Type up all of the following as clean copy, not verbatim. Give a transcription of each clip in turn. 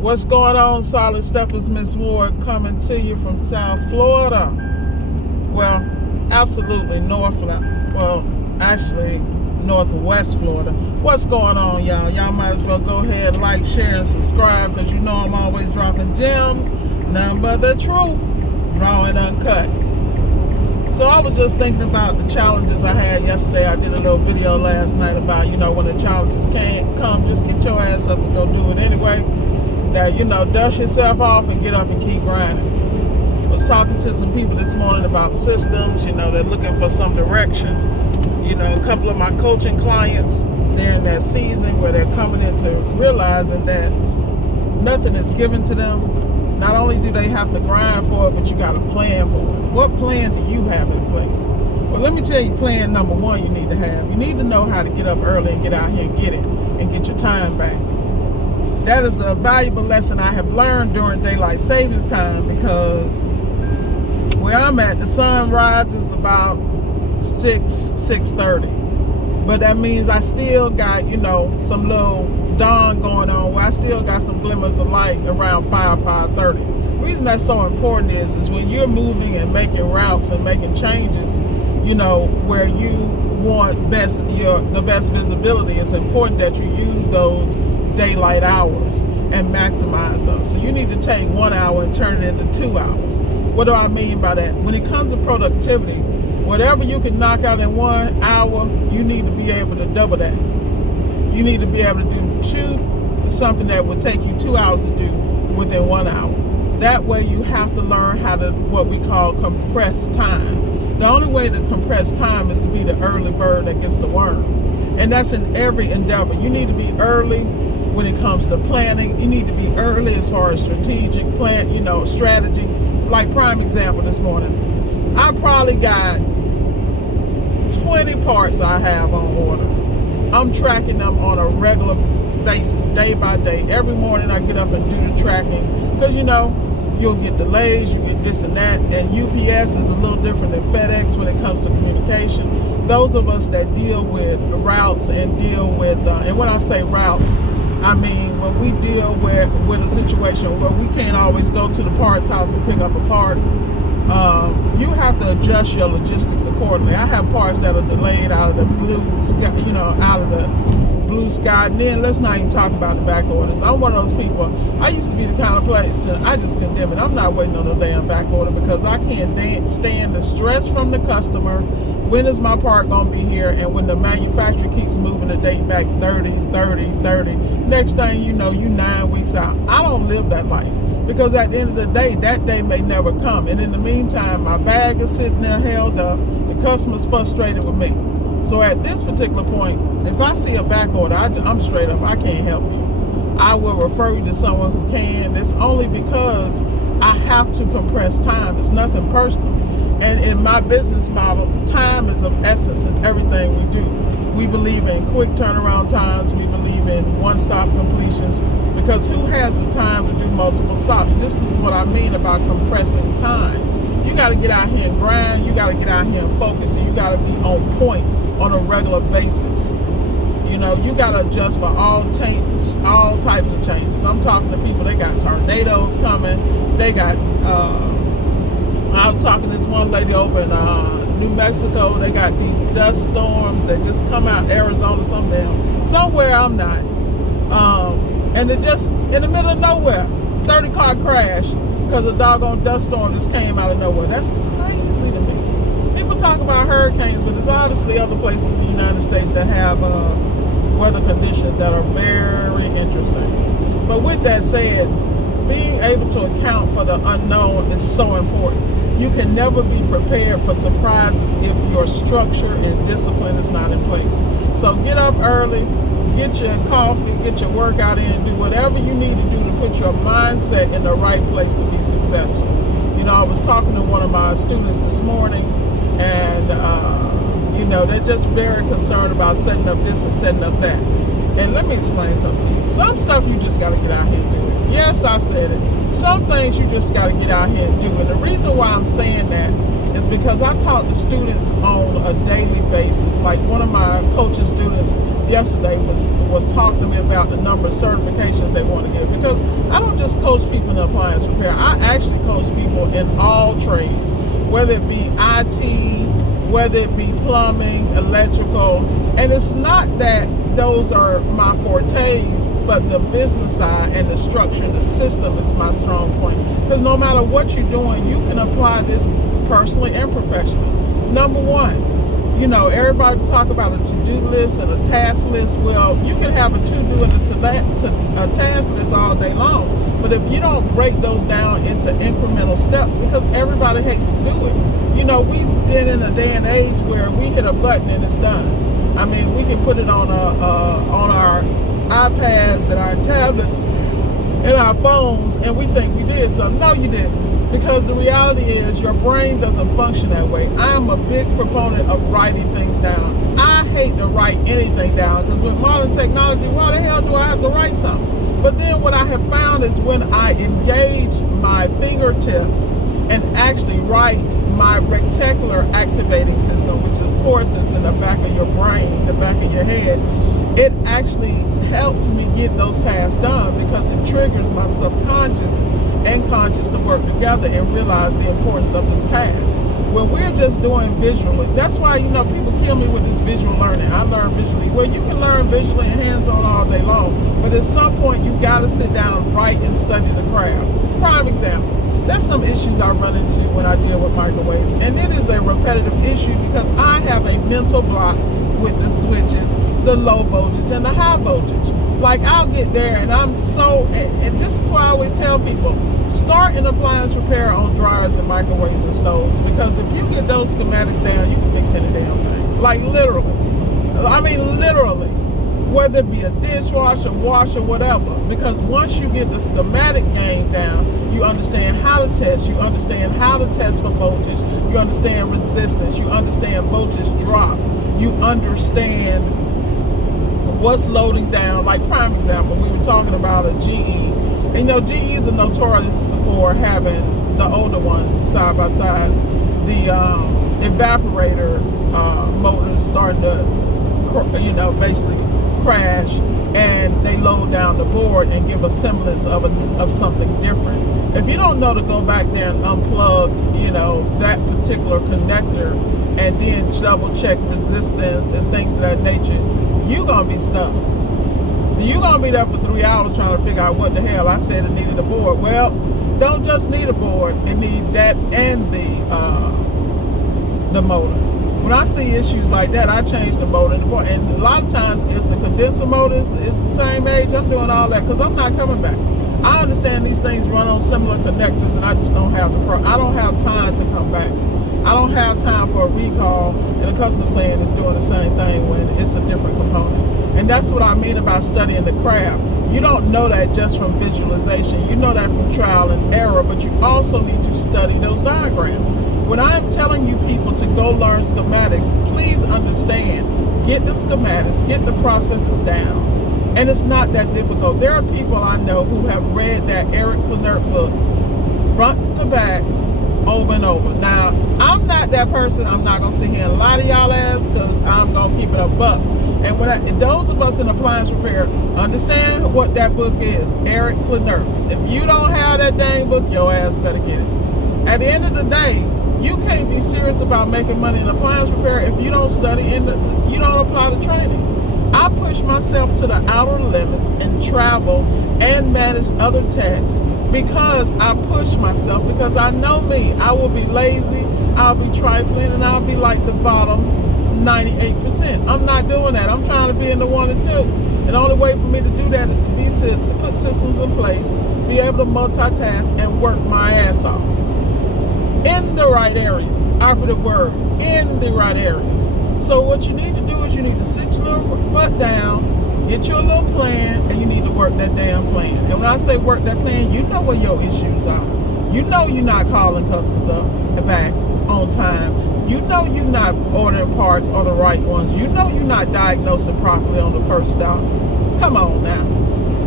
What's going on, Solid Steppers? Miss Ward coming to you from South Florida. Well, absolutely Northwest Florida. What's going on, y'all? Y'all might as well go ahead, like, share, and subscribe, because you know I'm always dropping gems, none but the truth, raw and uncut. So I was just thinking about the challenges I had yesterday. I did a little video last night about, when the challenges can't come, just get your ass up and go do it anyway. That, dust yourself off and get up and keep grinding. I was talking to some people this morning about systems. They're looking for some direction. A couple of my coaching clients, they're in that season where they're coming into realizing that nothing is given to them. Not only do they have to grind for it, but you got to plan for it. What plan do you have in place? Well, let me tell you, plan number one you need to have. You need to know how to get up early and get out here and get it and get your time back. That is a valuable lesson I have learned during daylight savings time, because where I'm at, the sun rises about 6:30. But that means I still got, some little dawn going on where I still got some glimmers of light around 5:30. The reason that's so important is when you're moving and making routes and making changes, where you want the best visibility, it's important that you use those daylight hours and maximize those. So you need to take 1 hour and turn it into 2 hours. What do I mean by that? When it comes to productivity, whatever you can knock out in 1 hour, you need to be able to double that. You need to be able to do something that would take you 2 hours to do within 1 hour. That way you have to learn how to, what we call, compress time. The only way to compress time is to be the early bird that gets the worm. And that's in every endeavor. You need to be early when it comes to planning. You need to be early as far as strategic plan, strategy. Like prime example this morning, I probably got 20 parts I have on order. I'm tracking them on a regular basis, day by day. Every morning I get up and do the tracking, because you'll get delays, you get this and that, and UPS is a little different than FedEx when it comes to communication. Those of us that deal with routes and deal with, and when I say routes, I mean when we deal with a situation where we can't always go to the parts house and pick up a part, you have to adjust your logistics accordingly. I have parts that are delayed out of the blue sky, out of the blue sky. And then let's not even talk about the back orders. I'm one of those people. I used to be the kind of person, I just condemn it. I'm not waiting on no damn back order, because I can't stand the stress from the customer. When is my part going to be here? And when the manufacturer keeps moving the date back 30, next thing you know, you 9 weeks out. I don't live that life, because at the end of the day, that day may never come. And in the meantime, my bag is sitting there held up. The customer's frustrated with me. So at this particular point, if I see a back order, I'm straight up, I can't help you. I will refer you to someone who can. It's only because I have to compress time. It's nothing personal. And in my business model, time is of essence in everything we do. We believe in quick turnaround times. We believe in one-stop completions, because who has the time to do multiple stops? This is what I mean about compressing time. You got to get out here and grind. You got to get out here and focus, and you got to be on point on a regular basis. You got to adjust for all types of changes. I'm talking to people, they got tornadoes coming. They got, I was talking to this one lady over in New Mexico. They got these dust storms that just come out, Arizona, somewhere I'm not. And they're just in the middle of nowhere, 30-car crash, because a doggone dust storm just came out of nowhere. That's crazy to me. People talk about hurricanes, but there's obviously other places in the United States that have weather conditions that are very interesting. But with that said, being able to account for the unknown is so important. You can never be prepared for surprises if your structure and discipline is not in place. So get up early, get your coffee, get your workout in, do whatever you need to do to put your mindset in the right place to be successful. I was talking to one of my students this morning, and they're just very concerned about setting up this and setting up that. And let me explain something to you. Some stuff you just got to get out here and do it. Yes, I said it. Some things you just got to get out here and do. And the reason why I'm saying that is because I talk to students on a daily basis. Like one of my coaching students yesterday was talking to me about the number of certifications they want to get, because I don't just coach people in appliance repair. I actually coach people in all trades, whether it be IT, whether it be plumbing, electrical. And it's not that those are my fortes, but the business side and the structure and the system is my strong point. Because no matter what you're doing, you can apply this personally and professionally. Number one, everybody talk about a to-do list and a task list. Well, you can have a to-do and a task list all day long, but if you don't break those down into incremental steps, because everybody hates to do it. We've been in a day and age where we hit a button and it's done. I mean, we can put it on our iPads and our tablets and our phones, and we think we did something. No, you didn't. Because the reality is your brain doesn't function that way. I am a big proponent of writing things down. I hate to write anything down because with modern technology, why the hell do I have to write something? But then what I have found is when I engage my fingertips and actually write my reticular activating system, which of course is in the back of your brain, the back of your head, it actually helps me get those tasks done because it triggers my subconscious and conscious to work together and realize the importance of this task. When we're just doing visually, that's why, people kill me with this visual learning. I learn visually. Well, you can learn visually and hands-on all day long, but at some point you got to sit down, write, and study the craft. Prime example. There's some issues I run into when I deal with microwaves, and it is a repetitive issue because I have a mental block with the switches, the low voltage and the high voltage. Like I'll get there and and this is why I always tell people, start an appliance repair on dryers and microwaves and stoves, because if you get those schematics down, you can fix any damn thing. Like literally. I mean literally. Whether it be a dishwasher, washer, whatever. Because once you get the schematic game down, you understand how to test. You understand how to test for voltage. You understand resistance. You understand voltage drop. You understand what's loading down. Like prime example, we were talking about a GE. And GEs are notorious for having the older ones, the side-by-sides, the evaporator motors starting to, basically crash, and they load down the board and give a semblance of something different. If you don't know to go back there and unplug, that particular connector and then double check resistance and things of that nature, you're going to be stuck. You're going to be there for 3 hours trying to figure out what the hell I said it needed a board. Well, don't just need a board, it need that and the motor. When I see issues like that, I change the motor and the board. And a lot of times, if the condenser motor is the same age, I'm doing all that because I'm not coming back. I understand these things run on similar connectors, and I just don't have I don't have time to come back. I don't have time for a recall, and the customer saying it's doing the same thing when it's a different component. And that's what I mean about studying the craft. You don't know that just from visualization. You know that from trial and error, but you also need to study those diagrams. When I'm telling you people to go learn schematics, please understand, get the schematics, get the processes down. And it's not that difficult. There are people I know who have read that Eric Clenert book front to back over and over. Now, I'm not that person. I'm not going to sit here and lie to y'all ass because I'm going to keep it a buck. And those of us in appliance repair understand what that book is, Eric Clenert. If you don't have that dang book, your ass better get it. At the end of the day, you can't be serious about making money in appliance repair if you don't study and you don't apply the training. I push myself to the outer limits and travel and manage other techs because I push myself, because I know me. I will be lazy, I'll be trifling, and I'll be like the bottom 98%. I'm not doing that. I'm trying to be in the 1 or 2. And the only way for me to do that is to put systems in place, be able to multitask and work my ass off. In the right areas. Operative word, in the right areas. So what you need to do is you need to sit your little butt down, get you a little plan, and you need to work that damn plan. And when I say work that plan, you know where your issues are. You know you're not calling customers up and back on time. You know you're not ordering parts or the right ones. You know you're not diagnosing properly on the first stop. Come on now.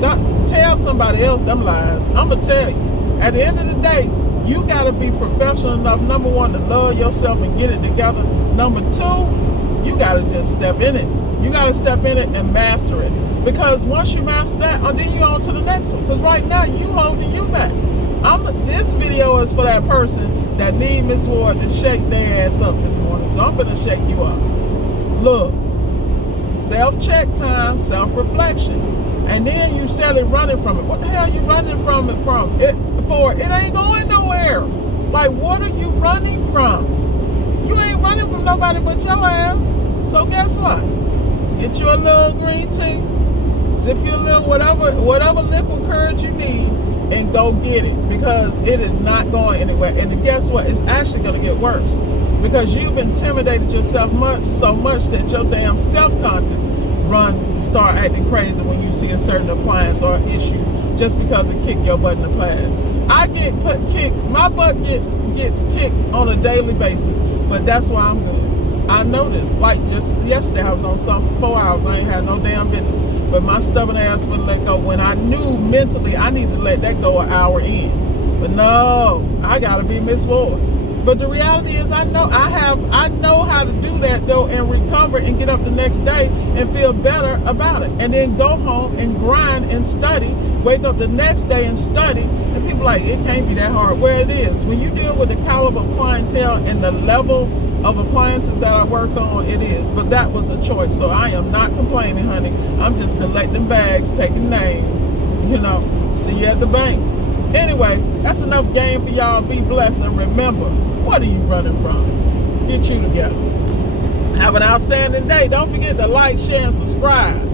Don't tell somebody else them lies. I'm going to tell you. At the end of the day, you got to be professional enough, number one, to love yourself and get it together. Number two, you got to just step in it. You got to step in it and master it. Because once you master that, then you on to the next one. Because right now, you holding you back. This video is for that person that need Miss Ward to shake their ass up this morning. So I'm going to shake you up. Look, self-check time, self-reflection. And then you steadily running from it. What the hell are you running from it from? It ain't going nowhere. Like, what are you running from? You ain't running from nobody but your ass. So guess what? Get you a little green tea, sip you a little whatever liquid courage you need, and go get it, because it is not going anywhere. And then guess what? It's actually going to get worse, because you've intimidated yourself so much that your damn self-conscious start acting crazy when you see a certain appliance or issue just because it kicked your butt in the past. I get kicked. My butt gets kicked on a daily basis, but that's why I'm good. I noticed, like just yesterday, I was on something for 4 hours. I ain't had no damn business, but my stubborn ass wouldn't let go when I knew mentally I needed to let that go an hour in. But no, I gotta be Miss Ward. But the reality is, I know how to do that though, and recover and get up the next day and feel better about it, and then go home and grind and study. Wake up the next day and study, and people like, it can't be that hard. Well, it is. When you deal with the caliber of clientele and the level of appliances that I work on, it is. But that was a choice, so I am not complaining, honey. I'm just collecting bags, taking names. See you at the bank. Anyway, that's enough game for y'all. Be blessed, and remember, what are you running from? Get you together. Have an outstanding day. Don't forget to like, share, and subscribe.